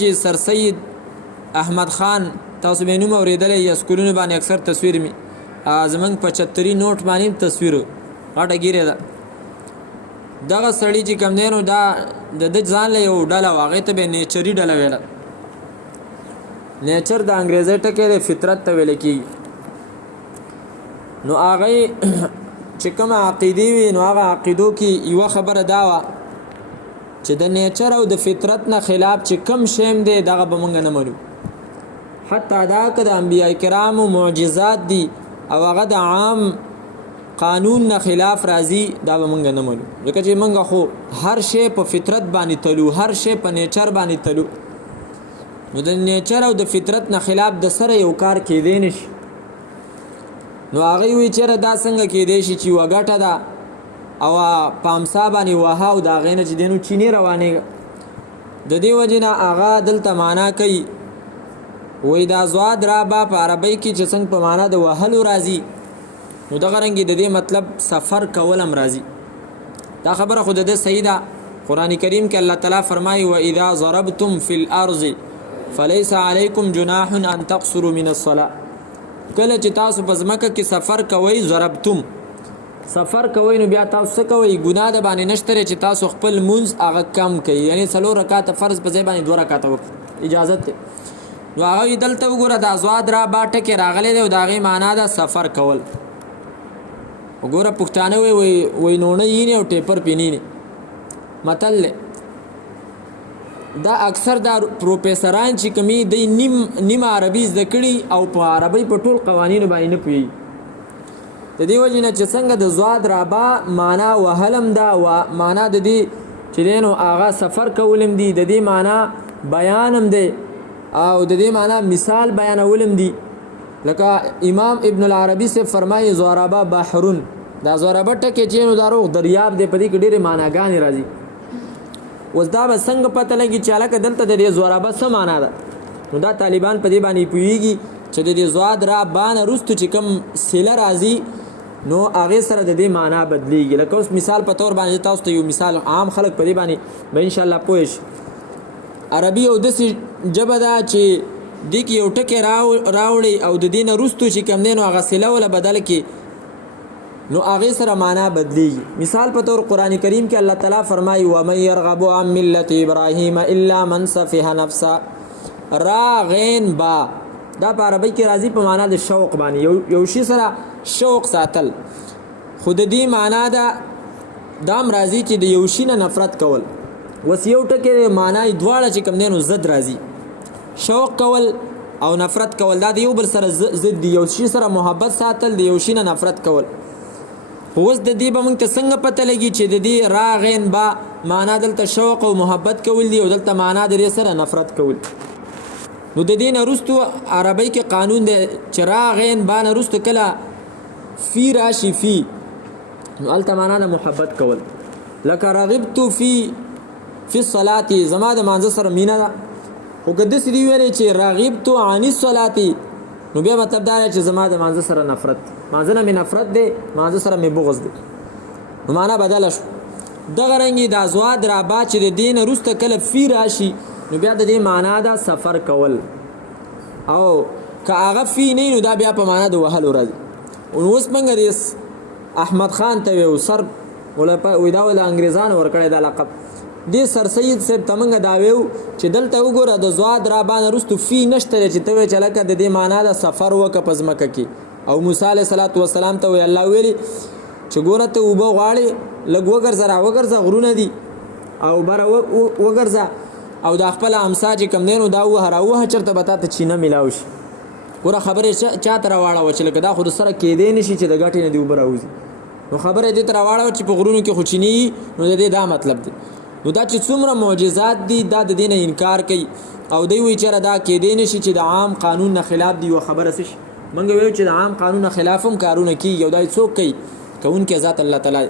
چې سر سید احمد خان تاسو به نوم اوریدلی یا سکولونو باندې اکثر تصویر می زمنګ په 74 نوٹ باندې تصویر غټه ګیره ده. دغه سړی چې کم دینو دا د ځان له یو ډله واغې ته به نیچري ډله ویل. نیچر د انګریزي ټکی د فطرت ته ویل کیږي. نو هغه چې کوم عقیدې وي نو هغه عقیدو کې یو خبره دا و چې د نیچر او د فطرت نه خلاف چې کم شیم دی دغه به مونږ نه منو. حتی دا که د انبیاء کرامو معجزات دي او هغه د عام قانون نه خلاف راځي دا به مونږ نه منو، ځکه چې مونږ خو هر شی په فطرت باندې تلو، هر شی په نیچر باندې تلو. نو د نیچر او د فطرت نه خلاف د سره یو کار کېدی نشي. نو هغه وی چیرې دا څنګه کېدی شي چې وګټه ده او پامسا باندې وها او دا غینه چې دینو چینی روانه د دې وجنه هغه دلته معنا کوي وای دا زواد را با په عربی کې چې څنګه په معنا د وهلو راځي نو دغه رنګي د دې مطلب سفر کولم راځي. دا خبره خود د سیدا قران کریم کې الله تعالی فرمایي و اذا ضربتم في الارض فليس عليكم جناح ان تقصروا من الصلاه. کله چې تاسو په ځمکه کې سفر کوئ ضربتم سفر کوئ نو بیا تاسو کوئ ګناه د باندې نشته چې تاسو خپل منځ هغه کم کړئ، یعنی 4 رکعات فرض په ځای باندې 2 رکعات وکړئ، اجازه ده. نو هغه دلته وګوره د ازواد را باټه کې راغلي دی او دا غي معنا ده سفر کول. وګوره پښتانه وی نونه یې نه او ټیپر پینی نه متل دا اکثر دا پروفیسوران چې کمی د نیم عربي زده کړي او په عربي په ټول قوانینو باندې نه پوي. د دې وجه نه چې څنګه د زواد رابا معنا وهلم دا و معنا د دې چې دینو اغا سفر کولم دي، د دې معنا بیانم دی او د دې معنا مثال بیانولم دي. لکه امام ابن العربي سے فرمایي زوارابا بحرون، دا زوارابا ټکه چې نو دارو دریاب دی، په دې کې ډېره معناګانې راځي. وز دا به څنګه پته لګي چې الکه دلته د دې زوارابا څه معنا ده. نو دا طالبان په دې باندې پوهیږي چې د دې زواد را باندې رستو چې کوم سیله راځي نو هغه سره د دې معنا بدلیږي. لکه اوس مثال په تور باندې تاسو ته یو مثال عام خلک په دې باندې به ان شاء الله پوه شي. عربي او داسې ژبه ده چې دې کې یو ټکی راوړي او د دې نه رستو چې کوم دی نو هغه سیله ولا بدل کې نو هغه سره معنا بدلیږي. مثال په تور قران کریم کې الله تعالی فرمایي و من يرغب عن ملة ابراهيم الا من سفه نفسه. را غین با دا په عربی کې راځي په معنا د شوق باندې یو شی سره شوق ساتل. خود دې معنا دا دام راځي چې د یو شی نه نفرت کول. وس یو ټکی معنا دواړه چې کوم دینو زد راځي، شوق کول او نفرت کول دا د یو بل سره زد دی. یو شی سره محبت ساتل د یو شی نه نفرت کول. اوس د دې به موږ ته څنګه پته لګي چې د دې راغین با معنا دلته شوق او محبت کول دی او دلته معنا د سره نفرت کول. نو د دې نه رستو عربی کې قانون دی چې راغین با نه رستو کله فی راشي فی نو الته معنا د محبت کول. لکه رغبت فی الصلاه زما د مانځ سره مینا ده، او کده سړي ویل چې رغبت عن الصلاه نو بیا مطلب دا چې زما د مانځ سره نفرت، مانځ نه می نفرت دی، مانځ سره می بغض دی، نو معنا بدل شو. دغه رنګي د ازواد را با چې د دین رسته کله فی راشي نو بیا د دې معنا دا سفر کول، او که هغه فی نه نو دا بیا په معنا د وهلو راځي. اوس موږ د احمد خان ته یو سر ولا انګریزانو ورکړی دا لقب دې سر سید صاحب تمنګ دا ویو چې دلته وګوره د زواد را باندې رستو فی نشته چې ته وی چلکه د دې معنا د سفر وک پزمکه کې. او موسی علیه السلام ته وی الله ویلی چې ګوره ته وبو غواړي لګ وګرځه غرونه دي او بر وګرځه او د خپل امسا چې کم دینو دا وهراوه چرته بتا ته چینه ملاوي شي. ګوره خبره چا تر واړه و چې لکه دا خود سره کې دی نشي چې د غټې نه دی وبراوځي. نو خبره دې تر واړه چې په غرونو کې خوچینی نو دې دا مطلب دی. نو دا چې څومره معجزات دي دا د دینه انکار کوي او دوی وی چې دا کې دی نشي چې د عام قانون نه خلاف دی. و خبره سش منګ ویل چې د عام قانون نه خلاف هم کارونه کوي، یو دای څوک کوي کون کې ذات الله تعالی